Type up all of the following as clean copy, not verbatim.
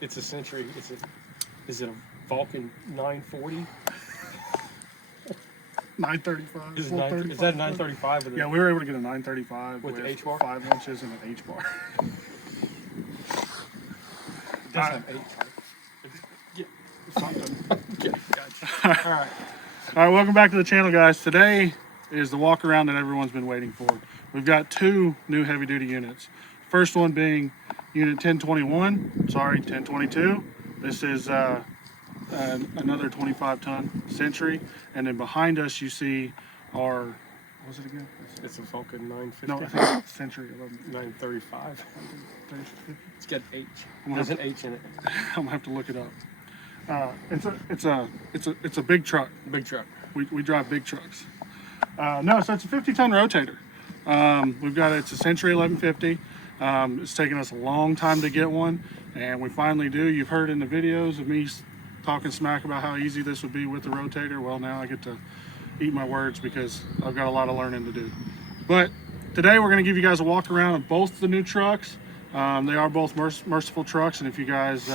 It's a Century. Is it a Vulcan 940? 935. Is that a 935? Yeah, we were able to get a 935 with the H bar, 5 inches and an H bar. It does have H. Yeah, something. Okay, gotcha. All right, welcome back to the channel, guys. Today is the walk around that everyone's been waiting for. We've got 2 new heavy duty units. First one being unit 1022. This is another 25-ton Century, and then behind us you see our, what was it again? It's a Vulcan 950. No, I think it's Century 935. It's got H. There's an H in it. I'm gonna have to look it up. It's a big truck. Big truck. We drive big trucks. No, so it's a 50-ton Rotator. It's a Century 1150. It's taken us a long time to get one, and we finally do. You've heard in the videos of me talking smack about how easy this would be with the Rotator. Well, now I get to eat my words because I've got a lot of learning to do. But today we're going to give you guys a walk around of both the new trucks. They are both merciful trucks, and if you guys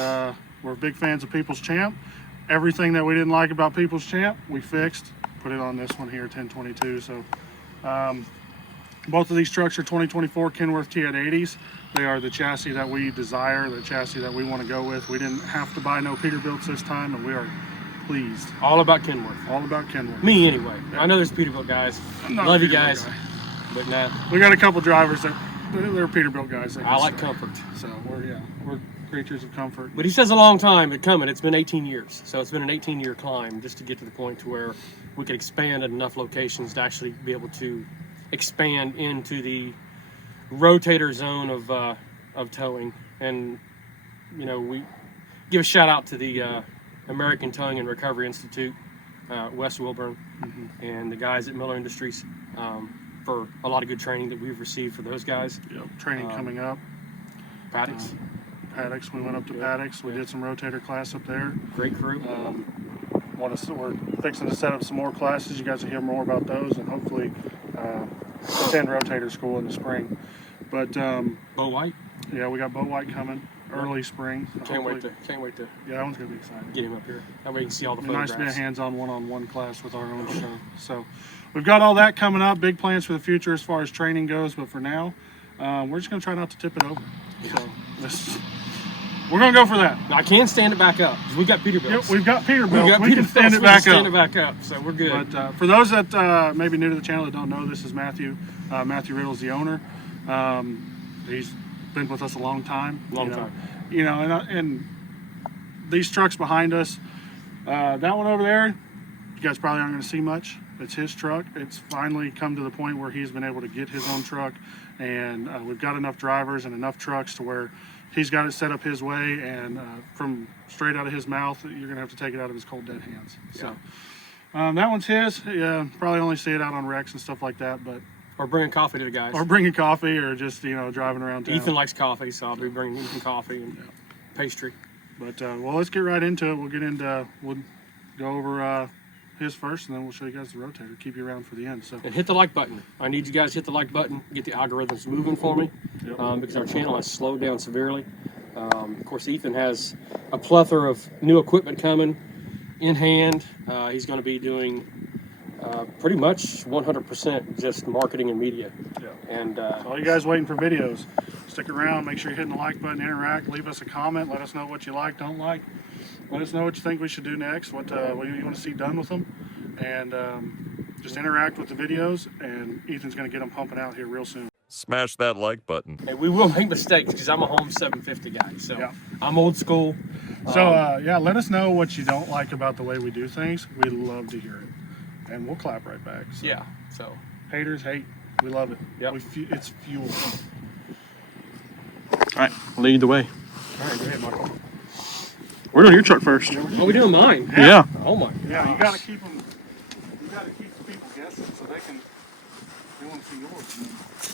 were big fans of People's Champ, everything that we didn't like about People's Champ, we fixed. Put it on this one here, 1022. So both of these trucks are 2024 Kenworth T-Head 80s. They are the chassis that we desire, the chassis that we want to go with. We didn't have to buy no Peterbilts this time, and we are pleased. All about Kenworth. All about Kenworth. Me, anyway. Yeah. I know there's Peterbilt guys. Love you guys. But nah. We got a couple drivers that they're Peterbilt guys. I like comfort. So we're creatures of comfort. But he says a long time coming. It's been 18 years. So it's been an 18-year climb just to get to the point to where we could expand at enough locations to actually be able to expand into the Rotator zone of towing. And you know, we give a shout out to the American Towing and Recovery Institute, West Wilburn, and the guys at Miller Industries for a lot of good training that we've received for those guys. Yep, training coming up. Paddocks. We went up to Paddocks. We did some Rotator class up there. Great crew. We're fixing to set up some more classes. You guys will hear more about those, and hopefully attend Rotator school in the spring. But Bo White. Yeah, we got Bo White coming early spring. So can't wait to. Yeah, that one's gonna be exciting. Get him up here. That way you can see all the photographs. Nice to be a hands-on, one-on-one class with our own show. So we've got all that coming up. Big plans for the future as far as training goes. But for now, we're just gonna try not to tip it over. So we're gonna go for that. I can stand it back up because we've got Peterbilts. Yep, we've got Peterbilts. We can stand it back up. So we're good. But for those that may be new to the channel that don't know, this is Matthew. Matthew Riddle's the owner. He's been with us a long time. You know, and these trucks behind us, that one over there, you guys probably aren't going to see much. It's his truck. It's finally come to the point where he's been able to get his own truck, and we've got enough drivers and enough trucks to where he's got it set up his way, and from straight out of his mouth, you're going to have to take it out of his cold dead hands. So that one's his. Yeah, probably only see it out on wrecks and stuff like that, but. Or bringing coffee to the guys. Or bringing coffee, or just, you know, driving around town. Ethan likes coffee, so I'll be bringing Ethan coffee and pastry. But, well, let's get right into it. We'll go over his first, and then we'll show you guys the Rotator. Keep you around for the end. So. And hit the like button. I need you guys to hit the like button, get the algorithms moving for me, because our channel has slowed down severely. Of course, Ethan has a plethora of new equipment coming in hand. He's going to be doing pretty much 100% just marketing and media. And all you guys waiting for videos, stick around, make sure you're hitting the like button, interact, leave us a comment, let us know what you like, don't like, let us know what you think we should do next, what you want to see done with them, and just interact with the videos, and Ethan's going to get them pumping out here real soon. Smash that like button. And we will make mistakes because I'm a home 750 guy, so I'm old school. So yeah, let us know what you don't like about the way we do things. We love to hear it. And we'll clap right back. So. Yeah. So haters hate. We love it. Yep. It's fuel. All right, lead the way. All right, go ahead, Michael. We're doing your truck first. Oh, we doing mine? Yeah. Oh my. Yeah, you gotta keep them. You gotta keep the people guessing so they want to see yours.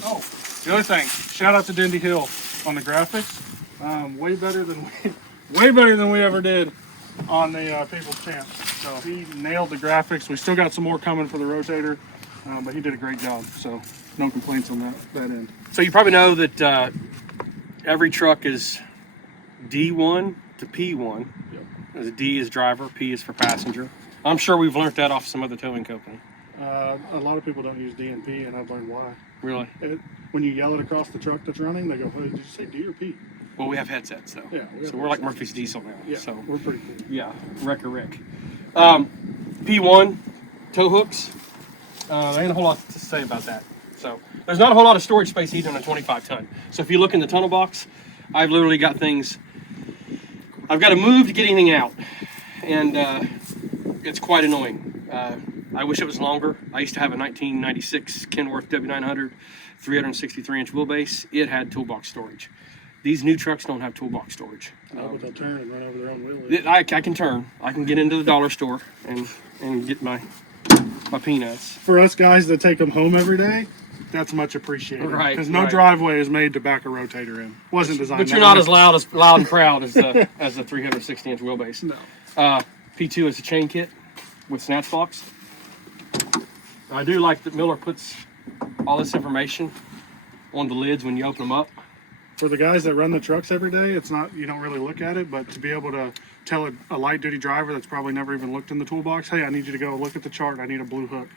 Oh, the other thing. Shout out to Dindy Hill on the graphics. Way better than we ever did on the People's Champ. So he nailed the graphics. We still got some more coming for the Rotator, but he did a great job. So no complaints on that end. So you probably know that every truck is D1 to P1. Yep. As D is driver, P is for passenger. I'm sure we've learned that off some other towing company. A lot of people don't use D and P, and I've learned why. Really? When you yell it across the truck that's running, they go, "Hey, did you say D or P?" Well, we have headsets though. Yeah. So we're like Murphy's Diesel now. Yeah. So We're pretty cool. yeah, Rick. P1 tow hooks. There ain't a whole lot to say about that. So there's not a whole lot of storage space either on a 25 ton. So if you look in the tunnel box, I've literally got things. I've got to move to get anything out, and it's quite annoying. I wish it was longer. I used to have a 1996 Kenworth W900, 363-inch wheelbase. It had toolbox storage. These new trucks don't have toolbox storage. But they'll turn and run over their own wheel. I can turn. I can get into the dollar store and get my peanuts. For us guys that take them home every day, that's much appreciated. Right. Because no driveway is made to back a Rotator in. Wasn't designed. But you're not as loud and proud as the 360-inch wheelbase. No. P2 is a chain kit with snatch blocks. I do like that Miller puts all this information on the lids when you open them up. For the guys that run the trucks every day, it's not, you don't really look at it, but to be able to tell a light duty driver that's probably never even looked in the toolbox, hey, I need you to go look at the chart, I need a blue hook,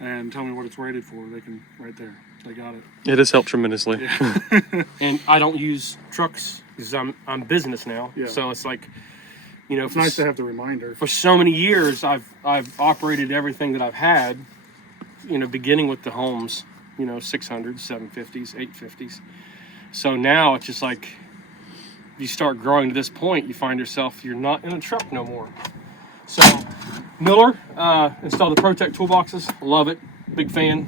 and tell me what it's rated for, they can, right there, they got it. It has helped tremendously. Yeah. And I don't use trucks because I'm business now. Yeah. So it's like, you know, It's nice to have the reminder. for so many years I've operated everything that I've had, you know, beginning with the homes, you know, 600s, 750s, 850s. So now it's just like you start growing to this point, you find yourself you're not in a truck no more. So Miller installed the ProTech toolboxes. Love it. Big fan.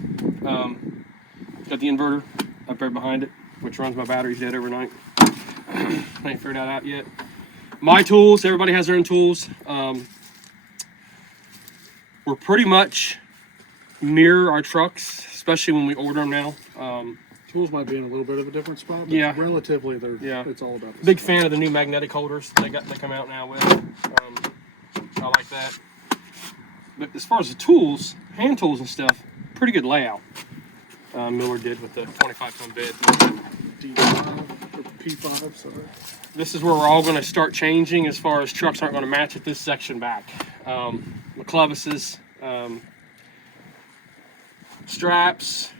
Got the inverter up there behind it, which runs my batteries dead overnight. I ain't figured that out yet. My tools, everybody has their own tools. We're pretty much mirror our trucks, especially when we order them now. Tools might be in a little bit of a different spot, but Yeah. relatively, Yeah. it's all about the Big same. fan of the new magnetic holders they come out now with. I like that. But as far as the tools, hand tools and stuff, pretty good layout. Miller did with the 25-ton bed. D5 or P5, sorry. This is where we're all going to start changing as far as trucks aren't going to match at this section back. The clevises, straps,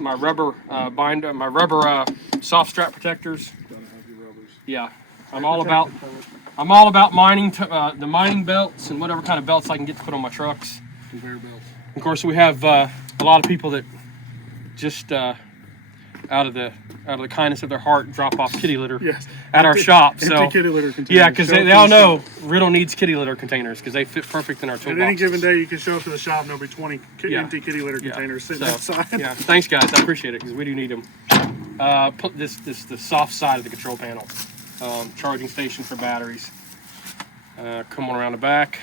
my rubber binder, my rubber soft strap protectors. Gotta have your rubbers. Yeah, I'm all about mining the mining belts and whatever kind of belts I can get to put on my trucks. Conveyor belts. Of course, we have a lot of people that just out of the kindness of their heart drop off kitty litter Yes. at our shop. Empty So kitty litter containers. yeah, because Show up they to all the know shop. Riddle needs kitty litter containers because they fit perfect in our At toolboxes. any given day, you can show up to the shop and there'll be 20 Yeah. empty kitty litter containers sitting So, outside. yeah, thanks guys, I appreciate it because we do need them. Put this the soft side of the control panel, charging station for batteries. Come on around the back.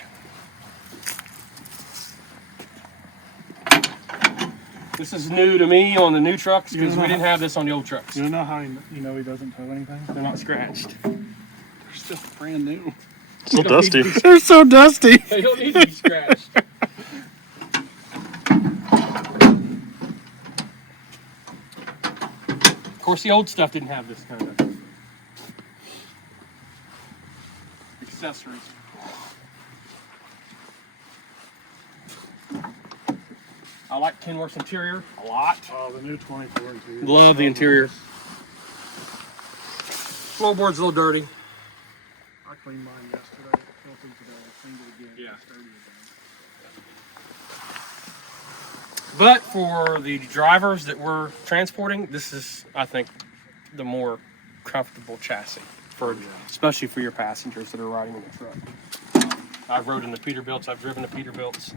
This is new to me on the new trucks because we didn't have this on the old trucks. You know how you know he doesn't tow anything? They're not scratched. They're still brand new. Still dusty. They're so dusty. They don't need to be scratched. Of course, the old stuff didn't have this kind of accessories. I like Kenworth's interior a lot. Oh, the new 24 interior. Love the interior. Floorboard's a little dirty. I cleaned mine yesterday. Filtered today. I cleaned it again. Yeah. It's dirty again. But for the drivers that we're transporting, this is, I think, the more comfortable chassis for, especially for your passengers that are riding in the truck. I've rode in the Peterbilts. I've driven the Peterbilts.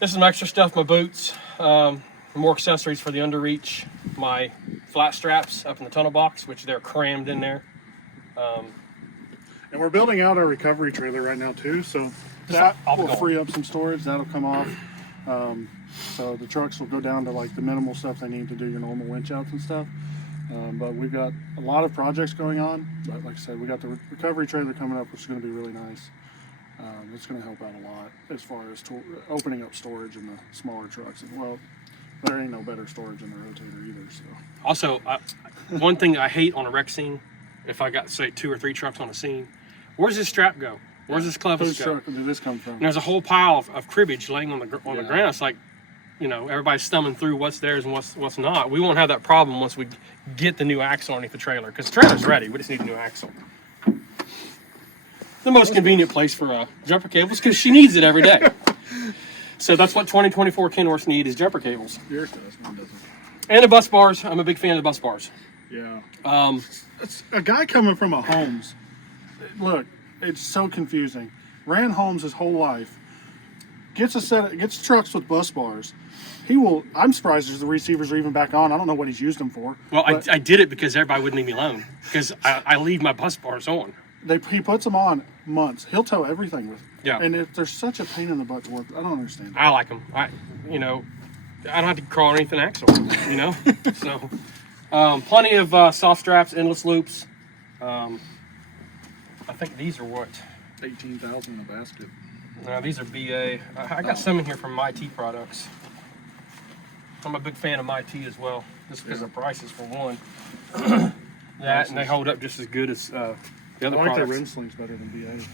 This is some extra stuff. My boots, more accessories for the underreach. My flat straps up in the tunnel box, which they're crammed in there. And we're building out our recovery trailer right now too, so That will free up some storage. That'll come off. So the trucks will go down to like the minimal stuff they need to do your normal winch outs and stuff. But we've got a lot of projects going on. But like I said, we got the recovery trailer coming up, which is going to be really nice. It's going to help out a lot as far as opening up storage in the smaller trucks. And well, there ain't no better storage in the Rotator either. So Also, one thing I hate on a wreck scene if I got, say, 2 or 3 trucks on a scene, where's this strap go? Where's this clevis Whose go? truck did this come from? And there's a whole pile of cribbage laying on the ground. It's like, everybody's thumbing through what's theirs and what's not. We won't have that problem once we get the new axle underneath the trailer, because the trailer's ready. We just need a new axle. The most convenient place for jumper cables, because she needs it every day. So that's what 2024 Kenworths need, is jumper cables. Yours does, mine doesn't. And the bus bars. I'm a big fan of the bus bars. Yeah. Um, It's a guy coming from a Holmes. Look, it's so confusing. Ran Holmes his whole life. Gets trucks with bus bars. I'm surprised the receivers are even back on. I don't know what he's used them for. Well, I did it because everybody wouldn't leave me alone. Because I leave my bus bars on. He puts them on months. He'll tow everything with them. Yeah. And if they're such a pain in the butt to work, I don't understand. I like them. I don't have to crawl underneath an axle, So, plenty of soft straps, endless loops. I think these are what? 18,000 in a basket. No, these are BA. I got some in here from MyT products. I'm a big fan of MyT as well, just because of prices for one. And they hold up just as good as the other I like their products. rim slings better than BA.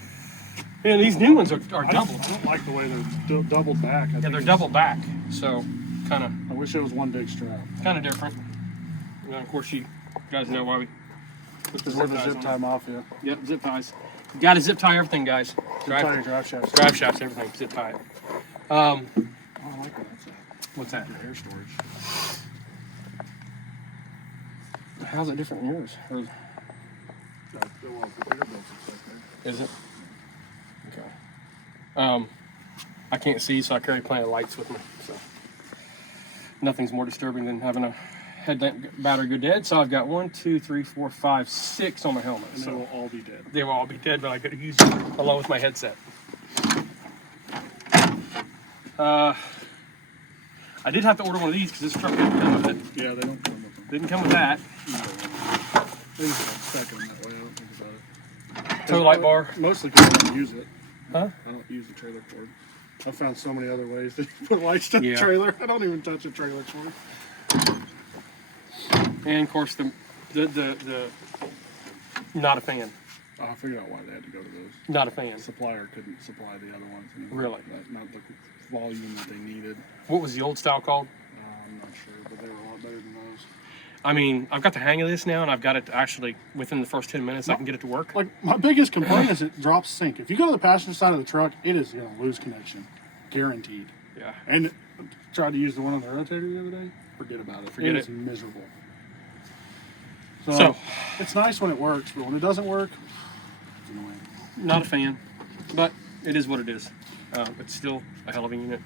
Yeah, these new ones are I doubled. don't like the way they're doubled back. Yeah, they're doubled back, so kind I wish it was one big strap. of different. And then of course you guys know why we put the Where the ties zip on. tie mafia. Yep, zip ties. You got to zip tie everything, guys. Zip tie your drive shafts. Drive shafts, everything. Zip tie it. Oh, I like that. What's that? Your air storage. How's it different than yours? Or is it? Okay. I can't see, so I carry plenty of lights with me. So nothing's more disturbing than having a headlamp battery go dead. So I've got 1, 2, 3, 4, 5, 6 on my helmet. And So they will all be dead. they will all be dead, but I could use them along with my headset. I did have to order one of these because this truck didn't come with it. Yeah, they don't come with them. Didn't come with that. They just stack them that way. I don't think about it. Tow light bar. Mostly because I don't use it. Huh? I don't use the trailer cord. I found so many other ways to put lights to the Yeah. trailer. I don't even touch a trailer cord. And of course the not a fan. Oh, I figured out why they had to go to those. Not a fan. Supplier couldn't supply the other ones. Anymore. Really? Not the volume that they needed. What was the old style called? I'm not sure, but they were a lot better than those. I mean, I've got the hang of this now, and I've got it to actually within the first 10 minutes. I can get it to work. Like, my biggest complaint is it drops sync. If you go to the passenger side of the truck, it is going to lose connection. Guaranteed. Yeah. And tried to use the one on the rotator the other day. Forget about it. Forget It's it. miserable. So it's nice when it works, but when it doesn't work, it's annoying. not a fan, but it is what it is. It's still a hell of a unit.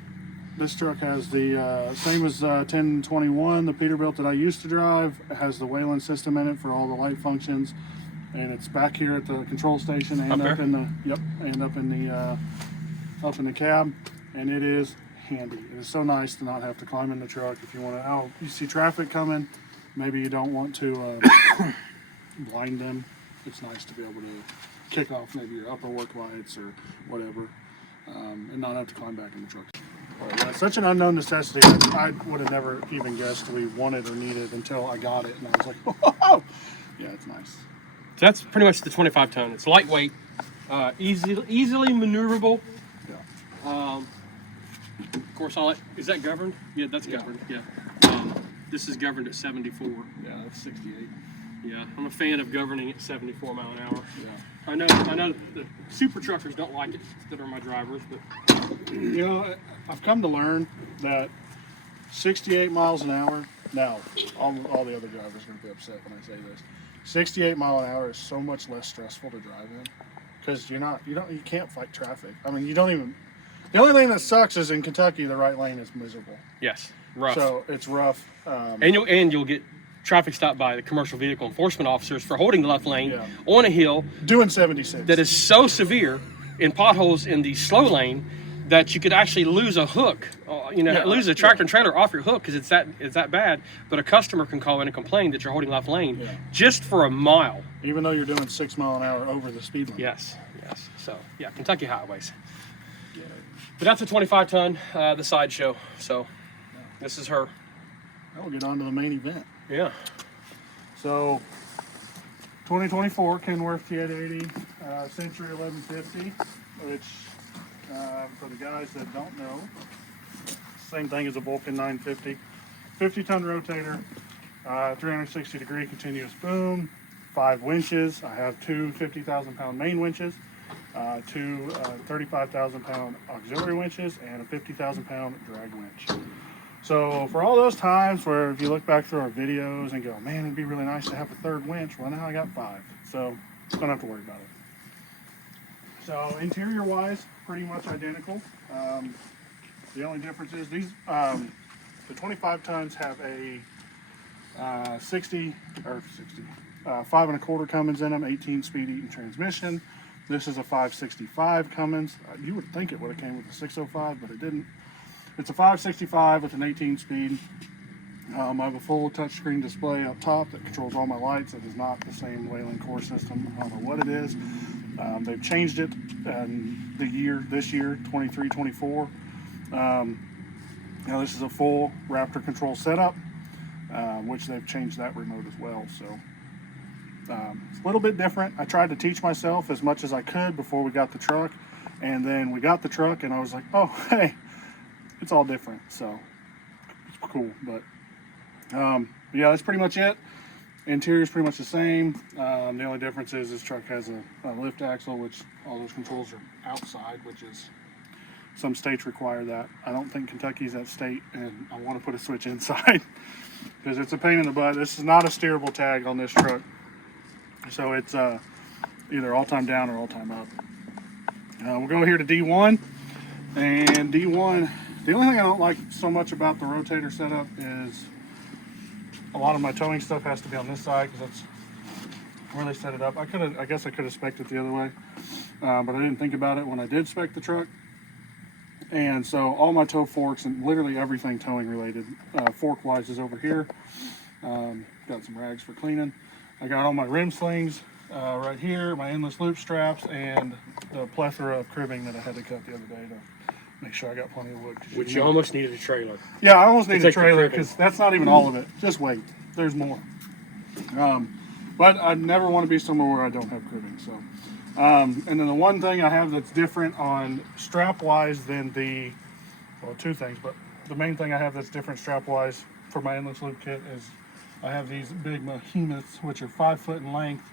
This truck has the same as 1021, the Peterbilt that I used to drive. It has the Wayland system in it for all the light functions, and it's back here at the control station and Up up there? in the up in the cab, and it is handy. It is so nice to not have to climb in the truck if you want to. Oh, you see traffic coming, maybe you don't want to blind them. It's nice to be able to kick off maybe your upper work lights or whatever, and not have to climb back in the truck. Yeah, such an unknown necessity. I would have never even guessed we wanted or needed until I got it, and I was like, "Oh, yeah, it's nice." So that's pretty much the 25 ton. It's lightweight, easily maneuverable. Yeah. Of course, is that governed? Yeah, that's governed. Yeah. This is governed at 74. Yeah, that's 68. Yeah, I'm a fan of governing at 74 mile an hour. Yeah. I know the super truckers don't like it that are my drivers, but You know, I've come to learn that 68 miles an hour. Now, all the other drivers are going to be upset when I say this. 68 mile an hour is so much less stressful to drive in because you can't fight traffic. I mean, you don't even. The only thing that sucks is in Kentucky, the right lane is miserable. yes, rough. So it's rough. And you'll get traffic stopped by the commercial vehicle enforcement officers for holding the left lane Yeah. on a hill Doing 76. that is so severe in potholes in the slow lane that you could actually lose a hook, lose a tractor and trailer off your hook because it's that bad. But a customer can call in and complain that you're holding left lane just for a mile. Even though you're doing 6 mile an hour over the speed limit. Yes. So yeah, Kentucky highways. But that's a 25 ton, the sideshow. So this is her. Now we'll get on to the main event. Yeah. So 2024 Kenworth T880 Century 1150, which for the guys that don't know, same thing as a Vulcan 950. 50-ton rotator, 360-degree continuous boom, 5 winches. I have two 50,000-pound main winches, two 35,000-pound auxiliary winches, and a 50,000-pound drag winch. So for all those times where if you look back through our videos and go, man, it'd be really nice to have a third winch, well, now I got 5, so don't have to worry about it. So interior wise, pretty much identical. The only difference is these, the 25 tons have a 5 1/4 Cummins in them, 18-speed Eaton transmission. This is a 565 Cummins. You would think it would have came with a 605, but it didn't. It's a 565 with an 18-speed. I have a full touchscreen display up top that controls all my lights. It is not the same Leyland core system. I don't know what it is. They've changed it in this year, 23-24. Now this is a full Raptor control setup, which they've changed that remote as well. So it's a little bit different. I tried to teach myself as much as I could before we got the truck, and then we got the truck and I was like, oh, hey, it's all different. So it's cool. But yeah, that's pretty much it. Interior is pretty much the same. The only difference is this truck has a lift axle, which all those controls are outside, which is, some states require that. I don't think Kentucky's that state, and I want to put a switch inside because it's a pain in the butt. This is not a steerable tag on this truck, so it's either all-time down or all-time up. We'll go here to D1, and D1, the only thing I don't like so much about the rotator setup is a lot of my towing stuff has to be on this side because that's where they set it up. I guess I could have spec'd it the other way, but I didn't think about it when I did spec the truck. And so all my tow forks and literally everything towing related, fork wise, is over here. Got some rags for cleaning. I got all my rim slings right here, my endless loop straps, and the plethora of cribbing that I had to cut the other day to make sure I got plenty of wood. Which you almost needed a trailer. Yeah, I almost need a take the trailer cribbing. because that's not even all of it. Just wait, there's more. But I never want to be somewhere where I don't have cribbing. So, and then the one thing I have that's different on strap wise than well, two things, but the main thing I have that's different strap wise for my endless loop kit is I have these big behemoths, which are 5 foot in length.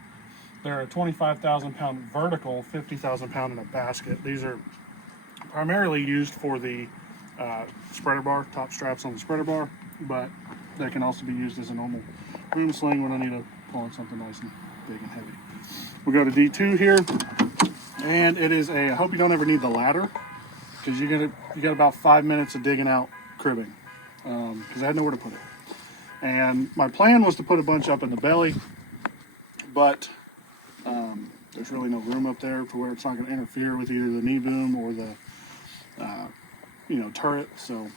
They're a 25,000-pound vertical, 50,000 pound in a basket. These are primarily used for the spreader bar, top straps on the spreader bar, but they can also be used as a normal boom sling when I need to pull on something nice and big and heavy. We go to D2 here, and it is I hope you don't ever need the ladder, because you got about 5 minutes of digging out cribbing, because I had nowhere to put it. And my plan was to put a bunch up in the belly, but there's really no room up there to where it's not going to interfere with either the knee boom or the turret. So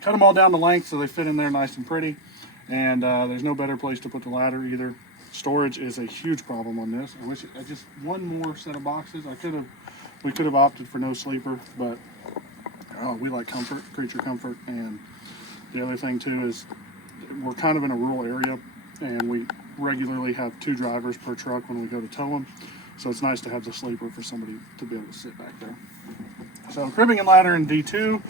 cut them all down to length so they fit in there nice and pretty. And there's no better place to put the ladder either. Storage is a huge problem on this. I wish I just one more set of boxes. We could have opted for no sleeper, but we like comfort, creature comfort. And the other thing too is we're kind of in a rural area, and we regularly have 2 drivers per truck when we go to tow them. So it's nice to have the sleeper for somebody to be able to sit back there. So cribbing and ladder in D2.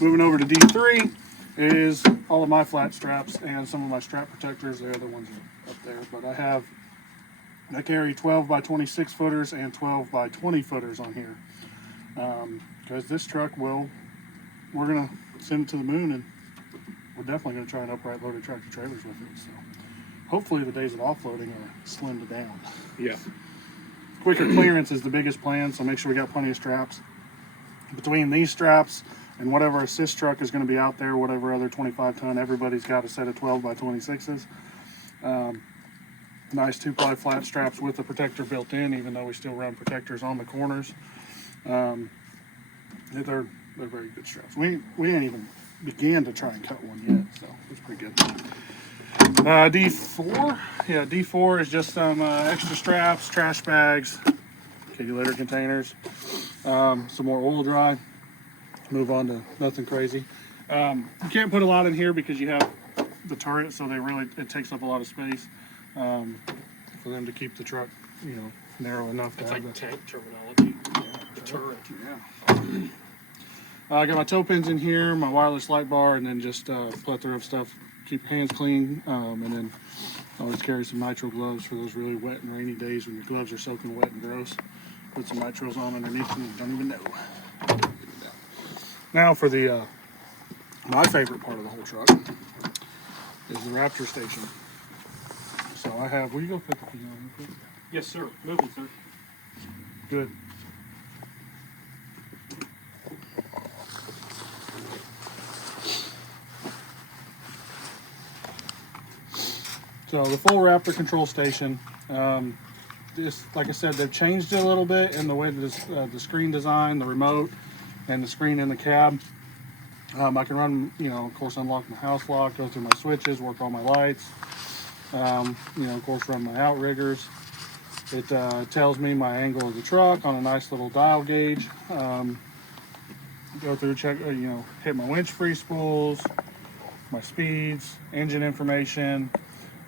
Moving over to D3 is all of my flat straps and some of my strap protectors. The other ones are up there, but I carry 12 by 26 footers and 12 by 20 footers on here, because this truck we're gonna send it to the moon, and we're definitely gonna try and upright loaded tractor trailers with it. So hopefully the days of offloading are slimmed down. Yeah. Quicker clearance is the biggest plan, so make sure we got plenty of straps. Between these straps and whatever assist truck is going to be out there, whatever other 25 ton, everybody's got a set of 12 by 26s. Nice 2-ply flat straps with the protector built in, even though we still run protectors on the corners. They're very good straps. We ain't even began to try and cut one yet, so it's pretty good. D4, yeah, D4 is just some extra straps, trash bags, kitty litter containers, some more oil dry. Move on to nothing crazy. You can't put a lot in here because you have the turret, so it takes up a lot of space. for them to keep the truck, you know, narrow enough to It's have like the tank terminology. The turret. Yeah. I got my toe pins in here, my wireless light bar, and then just a plethora of stuff. Keep your hands clean, and then always carry some nitro gloves for those really wet and rainy days when your gloves are soaking wet and gross. Put some nitros on underneath and you don't even know. Now for the my favorite part of the whole truck is the Raptor station. So I have. Will you go put the key on real quick? Yes, sir. Moving, sir. Good. So the full Raptor control station, this, like I said, they've changed it a little bit in the way that the screen design, the remote, and the screen in the cab. I can run, you know, of course, unlock my house lock, go through my switches, work all my lights, you know, of course, run my outriggers. It tells me my angle of the truck on a nice little dial gauge. Go through, check, you know, hit my winch free spools, my speeds, engine information,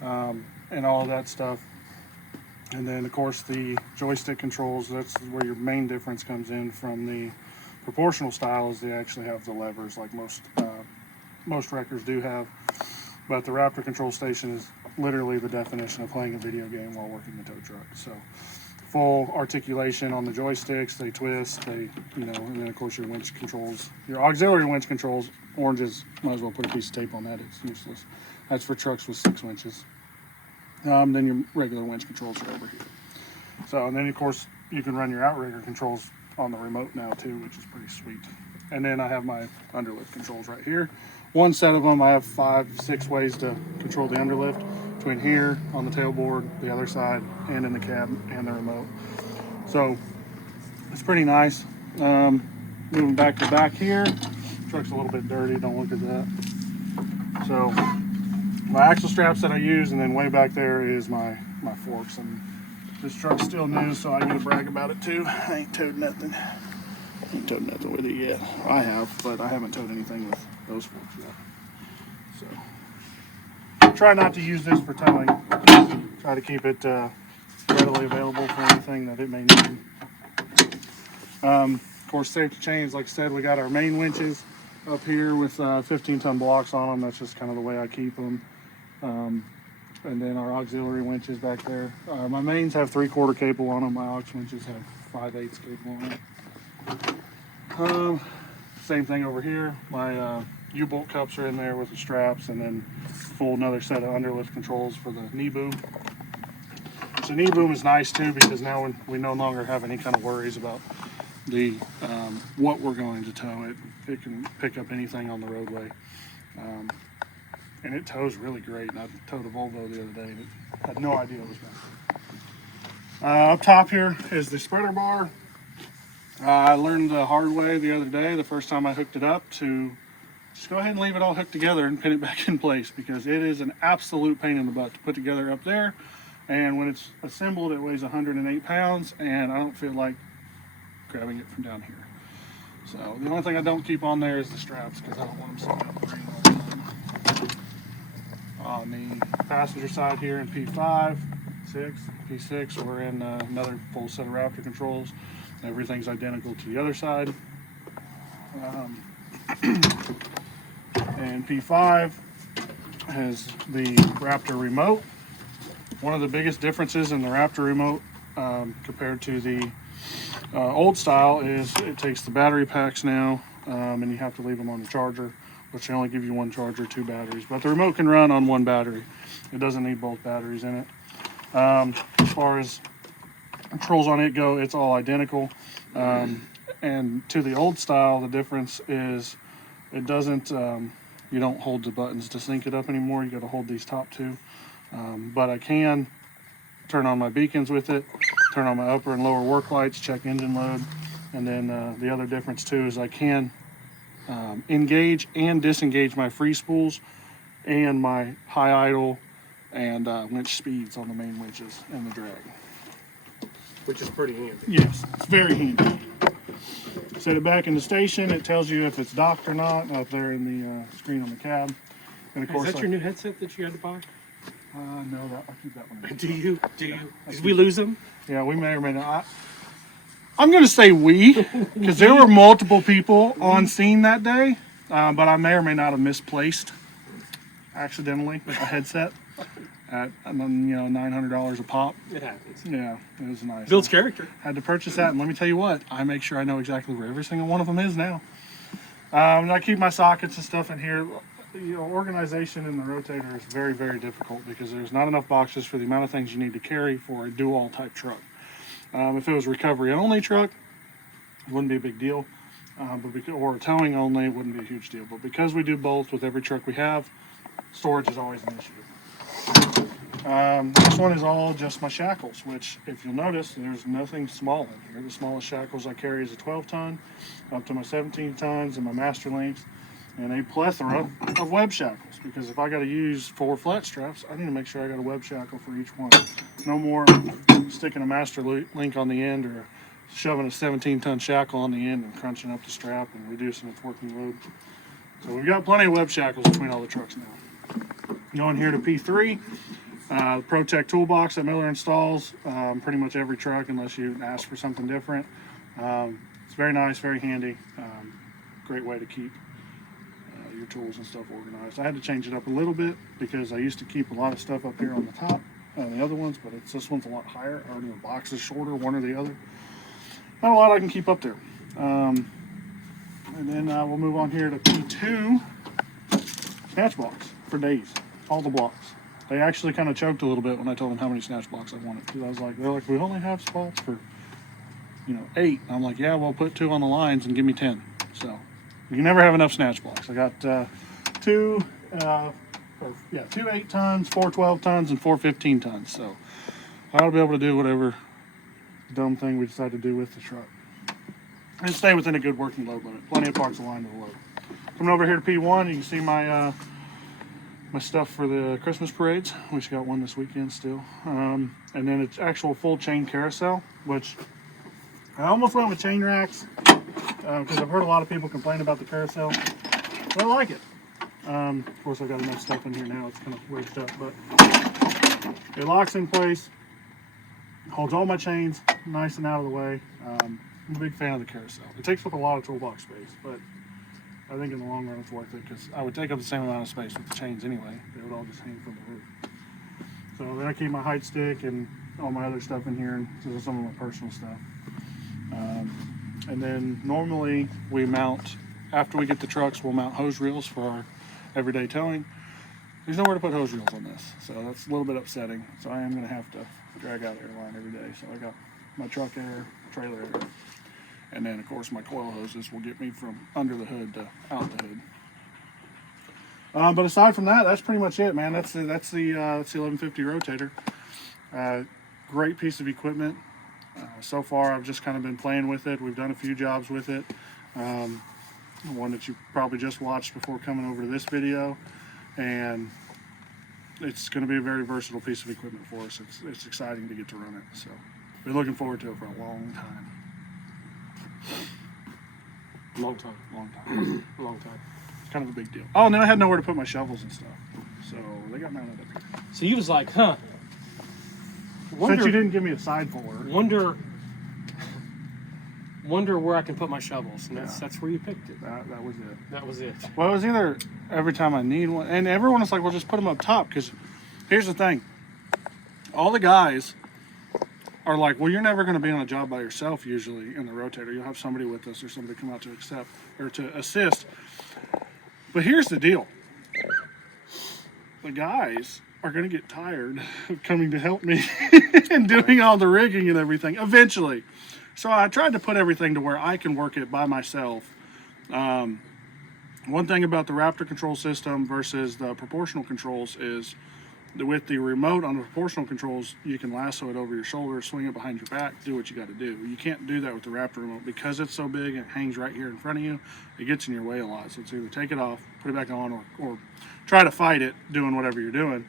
and all of that stuff. And then, of course, the joystick controls, that's where your main difference comes in from the proportional style, is they actually have the levers like most wreckers do have. But the Raptor control station is literally the definition of playing a video game while working the tow truck. So full articulation on the joysticks, they twist, they, you know, and then of course your winch controls, your auxiliary winch controls, oranges, might as well put a piece of tape on that, it's useless. That's for trucks with 6 winches. Then your regular winch controls are over here. So, and then of course you can run your outrigger controls on the remote now too, which is pretty sweet. And then I have my underlift controls right here. One set of them, I have 5, 6 ways to control the underlift, between here, on the tailboard, the other side, and in the cab and the remote. So it's pretty nice. Moving back to back here, truck's a little bit dirty, don't look at that. So my axle straps that I use, and then way back there is my forks. And this truck's still new, so I get to brag about it too. I ain't towed nothing. With it yet. I have, but I haven't towed anything with those forks yet. So try not to use this for towing. Try to keep it readily available for anything that it may need. Of course, safety chains, like I said, we got our main winches up here with 15-ton blocks on them. That's just kind of the way I keep them. And then our auxiliary winches back there. My mains have 3/4 cable on them. My aux winches have 5/8 cable on it. Same thing over here. My U-bolt cups are in there with the straps, and then full another set of underlift controls for the knee boom. So knee boom is nice too, because now we no longer have any kind of worries about the what we're going to tow. It can pick up anything on the roadway. And it tows really great. And I towed a Volvo the other day and I had no idea it was going to. Up top here is the spreader bar. I learned the hard way the other day, the first time I hooked it up, to just go ahead and leave it all hooked together and pin it back in place, because it is an absolute pain in the butt to put together up there. And when it's assembled, it weighs 108 pounds, and I don't feel like grabbing it from down here. So the only thing I don't keep on there is the straps, because I don't want them sitting up green all the time. On the passenger side here in P5, P6, we're in another full set of Raptor controls. Everything's identical to the other side. And P5 has the Raptor remote. One of the biggest differences in the Raptor remote compared to the old style is it takes the battery packs now, and you have to leave them on the charger, which they only give you one charger, 2 batteries. But the remote can run on 1 battery. It doesn't need both batteries in it. As far as controls on it go, it's all identical. And to the old style, the difference is it doesn't, you don't hold the buttons to sync it up anymore. You got to hold these top 2. But I can turn on my beacons with it, turn on my upper and lower work lights, check engine load. And then the other difference too is I can engage and disengage my free spools and my high idle and winch speeds on the main winches and the drag. Which is pretty handy. Yes, it's very handy. Set it back in the station. It tells you if it's docked or not up there in the screen on the cab. And of course, is that your new headset that you had to buy? No, I'll keep that one. Do you? Did we lose them? Yeah, we may or may not. I'm going to say we, because there were multiple people on scene that day, but I may or may not have misplaced, accidentally, a headset at $900 a pop. It happens. Yeah, it was nice. Builds character. Had to purchase that, and let me tell you what, I make sure I know exactly where every single one of them is now. And I keep my sockets and stuff in here. Organization in the Rotator is very, very difficult because there's not enough boxes for the amount of things you need to carry for a do-all type truck. If it was recovery only truck, it wouldn't be a big deal. Or towing only, it wouldn't be a huge deal. But because we do both with every truck we have, storage is always an issue. This one is all just my shackles, which if you'll notice, there's nothing small in here. The smallest shackles I carry is a 12-ton up to my 17 tons and my master links, and a plethora of web shackles, because if I got to use 4 flat straps, I need to make sure I got a web shackle for each one. No more sticking a master link on the end or shoving a 17-ton shackle on the end and crunching up the strap and reducing its working load. So we've got plenty of web shackles between all the trucks now. Going here to P3, ProTech toolbox that Miller installs pretty much every truck unless you ask for something different. It's very nice, very handy, great way to keep your tools and stuff organized. I had to change it up a little bit because I used to keep a lot of stuff up here on the top the other ones, but this one's a lot higher, or the box is shorter, one or the other. Not a lot I can keep up there. And then we'll move on here to P2, snatch blocks for days, all the blocks. They actually kind of choked a little bit when I told them how many snatch blocks I wanted, because I was like, they're like, we only have spots for 8. And I'm like, yeah, well, put 2 on the lines and give me 10. So you can never have enough snatch blocks. I got 2 8 tons, 4 12 tons, and 4 15 tons. So I'll be able to do whatever dumb thing we decide to do with the truck and stay within a good working load limit. Plenty of parts aligned to the load. Coming over here to P1, you can see my my stuff for the Christmas parades. We just got one this weekend still. And then it's actual full chain carousel, which I almost went with chain racks because I've heard a lot of people complain about the carousel. But I like it. Of course, I've got enough stuff in here now. It's kind of wedged up, but it locks in place, holds all my chains nice and out of the way. I'm a big fan of the carousel. It takes up a lot of toolbox space, but I think in the long run it's worth it because I would take up the same amount of space with the chains anyway. They would all just hang from the roof. So then I keep my height stick and all my other stuff in here, and this is some of my personal stuff. And then normally we mount, after we get the trucks, we'll mount hose reels for our everyday towing. There's nowhere to put hose reels on this, so that's a little bit upsetting. So I am going to have to drag out airline every day. So I got my truck air, trailer air, and then of course my coil hoses will get me from under the hood to out the hood. But aside from that, that's pretty much it, man. That's the 1150 Rotator. Great piece of equipment. So far, I've just kind of been playing with it. We've done a few jobs with it. One that you probably just watched before coming over to this video, and it's going to be a very versatile piece of equipment for us. It's exciting to get to run it. So, been looking forward to it for a long time. Long time. Long time. It's kind of a big deal. Oh, and then I had nowhere to put my shovels and stuff, so they got mounted up here. So you was like, huh? Since you didn't give me a side forward. Wonder where I can put my shovels, and that's where you picked it. That was it. That was it. Well, it was either every time I need one, and everyone was like, well, just put them up top, because here's the thing. All the guys are like, well, you're never going to be on a job by yourself usually in the Rotator. You'll have somebody with us or somebody come out to accept or to assist. But here's the deal. The guys are going to get tired of coming to help me and doing all the rigging and everything eventually. So I tried to put everything to where I can work it by myself. One thing about the Raptor control system versus the proportional controls is that with the remote on the proportional controls, you can lasso it over your shoulder, swing it behind your back, do what you got to do. You can't do that with the Raptor remote because it's so big and it hangs right here in front of you. It gets in your way a lot. So it's either take it off, put it back on, or try to fight it doing whatever you're doing.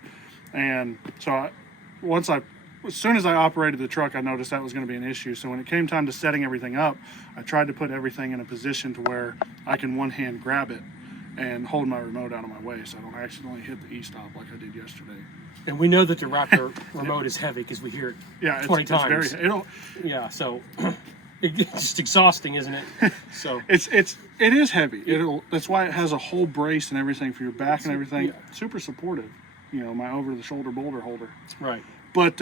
And so as soon as I operated the truck, I noticed that was going to be an issue. So when it came time to setting everything up, I tried to put everything in a position to where I can one hand grab it and hold my remote out of my way so I don't accidentally hit the e-stop like I did yesterday. And we know that the Raptor remote is heavy because we hear it Yeah, 20 times. It'll, So it's just exhausting, isn't it? So it is heavy. That's why it has a whole brace and everything for your back and everything. Yeah. Super supportive. You know, my over-the-shoulder boulder holder. right. But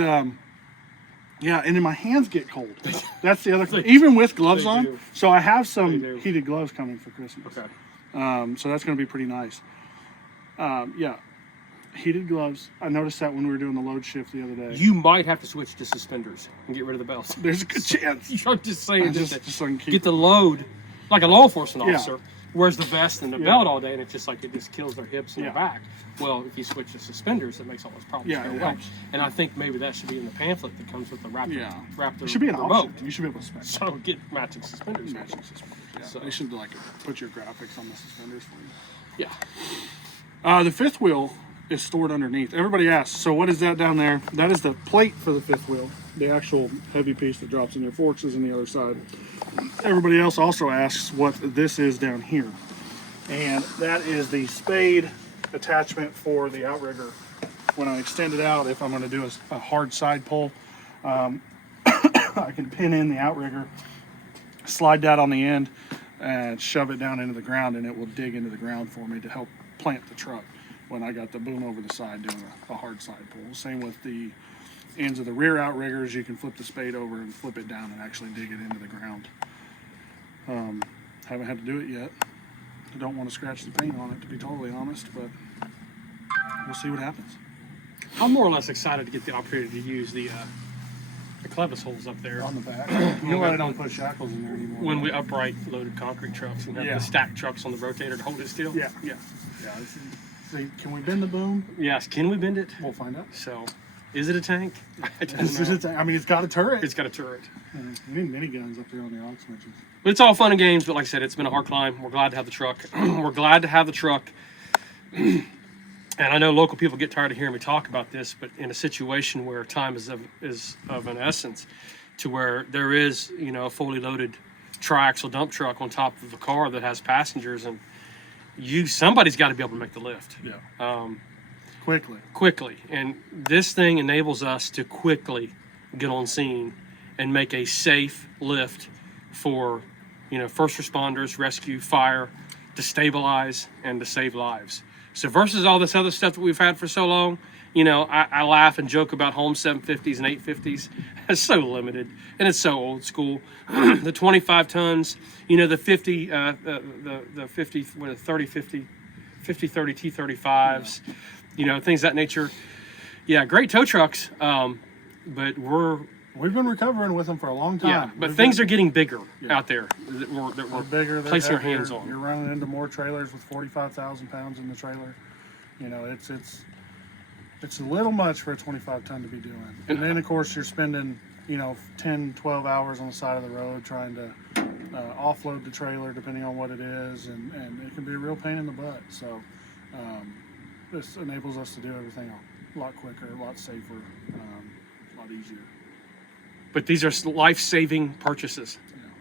yeah, and then my hands get cold. That's the other thing. Even with gloves They on. do. So I have They some do. heated gloves coming for Christmas. Okay. So that's going to be pretty nice. Yeah, heated gloves. I noticed that when we were doing the load shift the other day. You might have to switch to suspenders and get rid of the belts. There's a good chance. I'm just saying, Just so I can keep get the load like a law enforcement Yeah. officer wears the vest and the Yeah. belt all day, and it's just like it just kills their hips and Yeah. their back. Well, if you switch to suspenders, it makes all those problems Yeah, go it away. helps. And I think maybe that should be in the pamphlet that comes with the Raptor. Yeah. Raptor It should be an remote. option. You should be able to spec. So get matching suspenders. Matching suspenders. Yeah. So- They should like put your graphics on the suspenders for you. Yeah. The fifth wheel is stored underneath. Everybody asks, so what is that down there? That is the plate for the fifth wheel. The actual heavy piece that drops in your forks is on the other side. Everybody else also asks what this is down here. And that is the spade attachment for the outrigger. When I extend it out, if I'm going to do a hard side pull, I can pin in the outrigger, slide that on the end, and shove it down into the ground, and it will dig into the ground for me to help plant the truck when I got the boom over the side doing a hard side pull. Same with the ends of the rear outriggers. You can flip the spade over and flip it down and actually dig it into the ground. Haven't had to do it yet. I don't want to scratch the paint on it, to be totally honest, but we'll see what happens. I'm more or less excited to get the opportunity to use the clevis holes up there On the back. You know why I don't put shackles in there anymore? when we upright loaded concrete trucks and have Yeah. the stacked trucks on the rotator to hold it still. Yeah. See, can we bend the boom? Yes. Can we bend it? We'll find out. So, is it a tank? I don't know. I mean, it's got a turret. It's got a turret. You need miniguns up there on the aux switches. But it's all fun and games. But like I said, it's been a hard climb. We're glad to have the truck. We're glad to have the truck. And I know local people get tired of hearing me talk about this, but in a situation where time is of an essence, to where there is, a fully loaded triaxle dump truck on top of a car that has passengers, and somebody's got to be able to make the lift. Yeah. Quickly. And this thing enables us to quickly get on scene and make a safe lift for, first responders, rescue, fire, to stabilize and to save lives. So versus all this other stuff that we've had for so long, I laugh and joke about home 750s and 850s. It's so limited and it's so old school. The 25 tons, the 50, the 50, 30, 50, 30 T35s, things of that nature. Yeah, great tow trucks, but We've been recovering with them for a long time. but things are getting bigger out there that we're They're bigger. They're placing our heavier. hands on. You're running into more trailers with 45,000 pounds in the trailer. It's a little much for a 25 ton to be doing. And then of course you're spending 10, 12 hours on the side of the road trying to offload the trailer depending on what it is, and it can be a real pain in the butt. So this enables us to do everything a lot quicker, a lot safer, a lot easier. But these are life-saving purchases.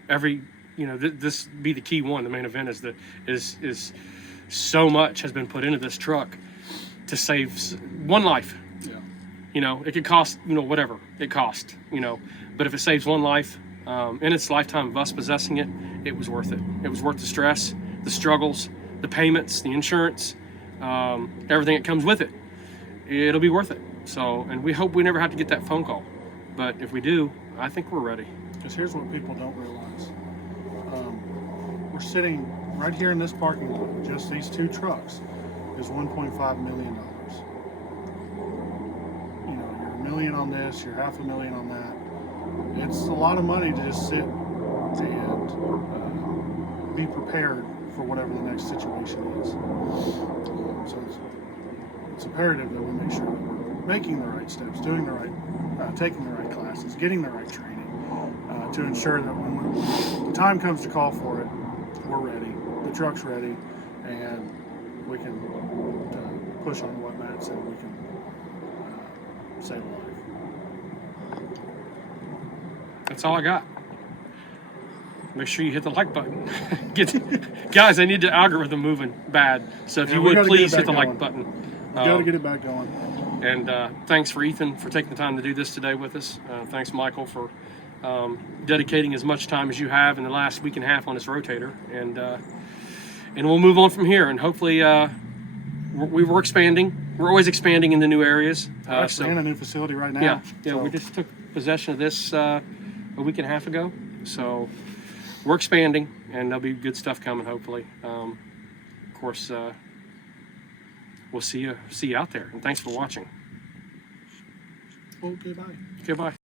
Every, this be the key one. The main event is so much has been put into this truck to save one life. Yeah. It could cost whatever it cost. But if it saves one life in its lifetime of us possessing it, it was worth it. It was worth the stress, the struggles, the payments, the insurance, everything that comes with it. It'll be worth it. So, and we hope we never have to get that phone call. But if we do, I think we're ready. Because here's what people don't realize. We're sitting right here in this parking lot. Just these two trucks is $1.5 million. You're $1 million on this, you're $500,000 on that. It's a lot of money to just sit and be prepared for whatever the next situation is. So it's imperative that we make sure that we're making the right steps, doing the right, taking the right classes, getting the right training, to ensure that when the time comes to call for it, we're ready, the truck's ready, and we can push on what Matt said, we can save a life. That's all I got. make sure you hit the like button. Guys, I need the algorithm moving bad. So if Yeah, you we would gotta get it please hit back the like going. button. We got to get it back going. And thanks for Ethan for taking the time to do this today with us. Thanks, Michael, for dedicating as much time as you have in the last week and a half on this rotator. And we'll move on from here. And hopefully, we're expanding. We're always expanding into new areas. We're actually in a new facility right now. Yeah. so. We just took possession of this a week and a half ago. So we're expanding, and there'll be good stuff coming. Hopefully, of course. We'll see you out there. And thanks for watching. Okay, bye. Okay, bye.